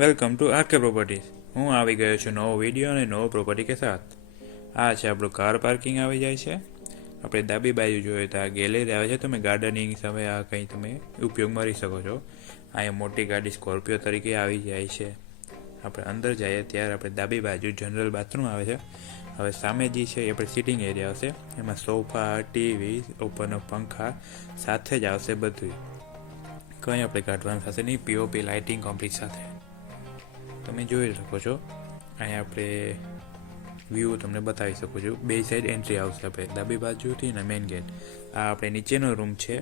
Welcome to RK properties. હું આવી ગયો છું નવો વિડીયો અને નવો પ્રોપર્ટી કે સાથ। આ છે આપણું કાર પાર્કિંગ આવી જાય છે। આપણે ડાબી બાજુ જોઈએ તો આ ગેલેરી આવે છે, તમે ગાર્ડનિંગ સમયે આ કંઈ તમે ઉપયોગમાં કરી શકો છો। અહીંયા મોટી ગાડી સ્કોર્પિયો તરીકે આવી જાય છે। આપણે અંદર જઈએ ત્યારે આપણે ડાબી બાજુ જનરલ બાથરૂમ આવે છે। હવે સામે જે છે એ આપણે સિટિંગ એરિયા આવશે, એમાં સોફા, ટીવી, ઉપરનો પંખા સાથે જ આવશે બધું, કંઈ આપણે કાઢવાનું થશે નહીં। પીઓપી લાઇટિંગ કમ્પ્લીટ સાથે તમે જોઈ શકો છો। અહીંયા આપણે વ્યૂ તમને બતાવી શકું છું। બે સાઈડ એન્ટ્રી આવશે આપણે ડાબી બાજુથી ને મેઇન ગેટ। આ આપણે નીચેનો રૂમ છે।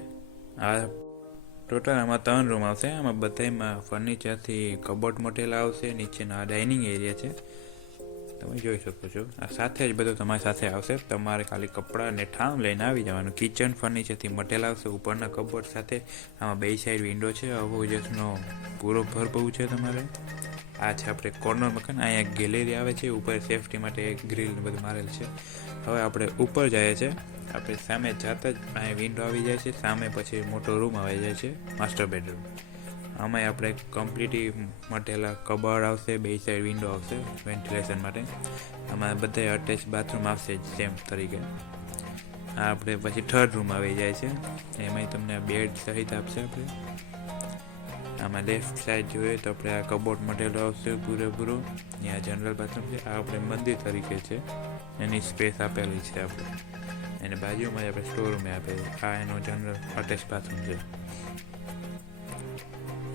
આ ટોટલ આમાં 3 રૂમ આવશે। આમાં બધામાં ફર્નિચરથી કબોર્ડ મોટેલા આવશે। નીચેનો આ ડાઇનિંગ એરિયા છે, તમે જોઈ શકો છો। આ સાથે જ બધું તમારી સાથે આવશે, તમારે ખાલી કપડાં ને ઠામ લઈને આવી જવાનું। કિચન ફર્નિચરથી મટેલ આવશે, ઉપરના કબોર્ડ સાથે। આમાં બે સાઈડ વિન્ડો છે, અવોજસનો પૂરો ભરપૂર છે તમારે। આ છે આપણે કોર્નર મકાન। અહીંયા ગેલેરી આવે છે, ઉપર સેફટી માટે ગ્રીલ ને બધું મારેલ છે। હવે આપણે ઉપર જઈએ છીએ, આપણે સામે જાતા જ અહીંયા વિન્ડો આવી જાય છે, સામે પછી મોટો રૂમ આવી જાય છે, માસ્ટર બેડરૂમ। આમાં આપણે કમ્પ્લીટલી મટેલા કબાડ આવશે, બે સાઈડ વિન્ડો આવશે વેન્ટિલેશન માટે। આમાં બધા અટેચ બાથરૂમ આવશે સેમ તરીકે। આ આપણે પછી થર્ડ રૂમ આવી જાય છે, એમાંય તમને બેડ સહિત આપશે આપણે। આમાં લેફ્ટ સાઈડ જોઈએ તો આપણે આ કબોર્ડ મટેલો આવશે પૂરેપૂરો। ત્યાં જનરલ બાથરૂમ છે, આ આપણે મંદિર તરીકે છે, એની સ્પેસ આપેલી છે આપણે, એને બાજુમાં જ આપણે સ્ટોર રૂમે આપેલી। આ એનો જનરલ અટેચ બાથરૂમ છે।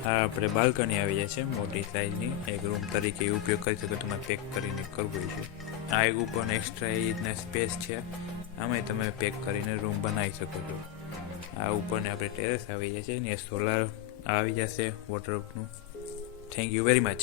આ આપણે બાલ્કની આવી જાય છે, મોટી સાઇઝની, એક રૂમ તરીકે ઉપયોગ કરી શકો, તમારે પેક કરીને કરવું છે। આ એક ઉપર એક્સ્ટ્રા એ રીતના સ્પેસ છે, આમાં તમે પેક કરીને રૂમ બનાવી શકો છો। આ ઉપરને આપણે ટેરેસ આવી જાય છે ને સોલાર આવી જશે વોટરપ્રૂફનું। Thank you very much.